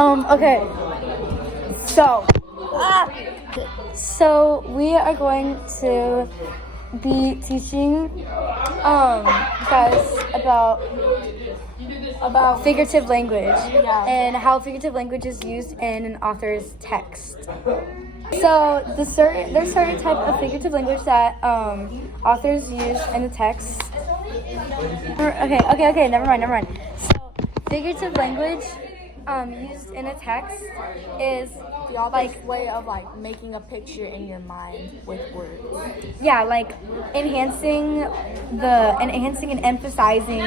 Okay. So, so we are going to be teaching you guys about figurative language and how figurative language is used in an author's text. So there's certain type of figurative language that authors use in the text. Okay, never mind. So figurative language used in a text is the author's way of making a picture in your mind with words. Yeah, like enhancing and emphasizing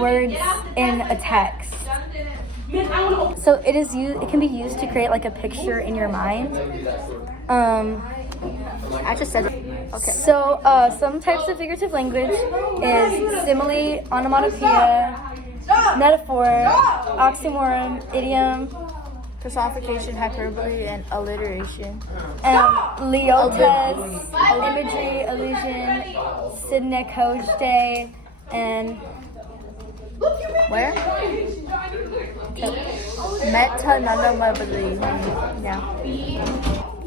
words in a text. So it can be used to create a picture in your mind. I just said it. Okay. So some types of figurative language is simile, onomatopoeia, metaphor, oxymoron, idiom, Personification, hyperbole, and alliteration. Leotes, imagery, illusion, synechoge, and Where? Meta-nonomability. yeah.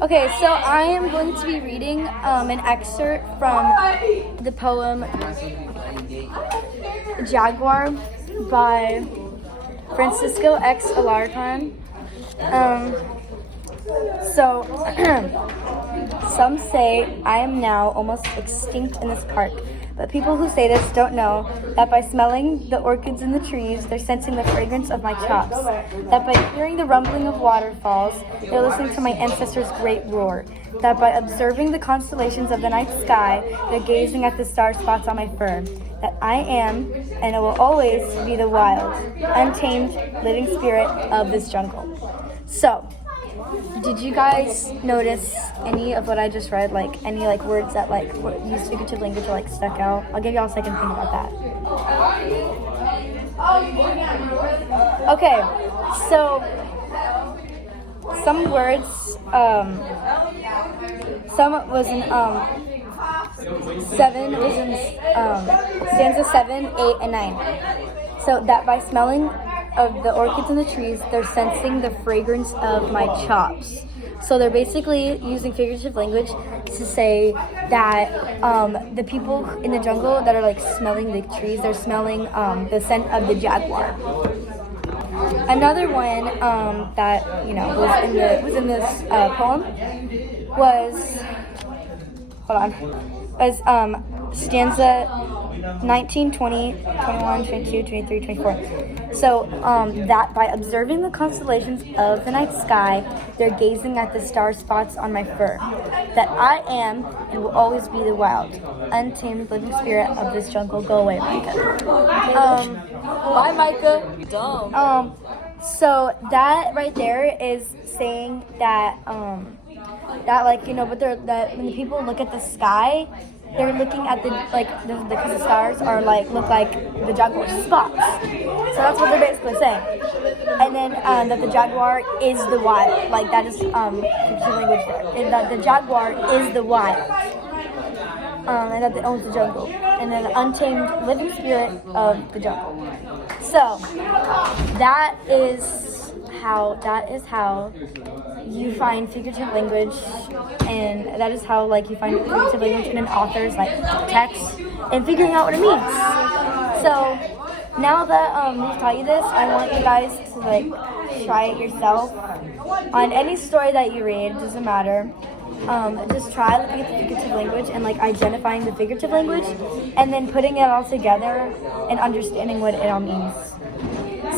Okay, so I am going to be reading an excerpt from the poem Jaguar by Francisco X. Alarcon. So, some say I am now almost extinct in this park, but people who say this don't know that by smelling the orchids in the trees, they're sensing the fragrance of my chops, that by hearing the rumbling of waterfalls, they're listening to my ancestors' great roar, that by observing the constellations of the night sky, they're gazing at the star spots on my fur, that I am, and it will always be the wild, untamed, living spirit of this jungle. So, did you guys notice any of what I just read? Any words that use figurative language or stuck out? I'll give y'all a second to think about that. Okay, so some words, some was in stanza 7, 8, and 9. So that by smelling of the orchids in the trees, they're sensing the fragrance of my chops. So they're basically using figurative language to say that the people in the jungle that are smelling the trees, they're smelling the scent of the jaguar. Another one that was in this poem was stanza 19, 20, 21, 22, 23, 24. So that by observing the constellations of the night sky, they're gazing at the star spots on my fur. That I am and will always be the wild, untamed living spirit of this jungle. Go away, Micah. Bye, Micah. Dumb. So that right there is saying that that when the people look at the sky, they're looking at because the stars are look like the jaguar spots. So that's what they're basically saying. And then that the jaguar is the wild. That is figurative language there. And that the jaguar is the wild. And that it owns the jungle. And then the untamed living spirit of the jungle. So that is how you find figurative language, and that is how you find figurative language in an author's text and figuring out what it means. So now that we've taught you this, I want you guys to try it yourself on any story that you read. Doesn't matter. Just try looking at the figurative language and identifying the figurative language, and then putting it all together and understanding what it all means.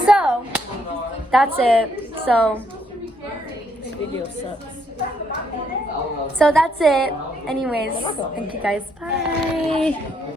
So that's it. So This video sucks. So that's it. Anyways, thank you guys. Bye.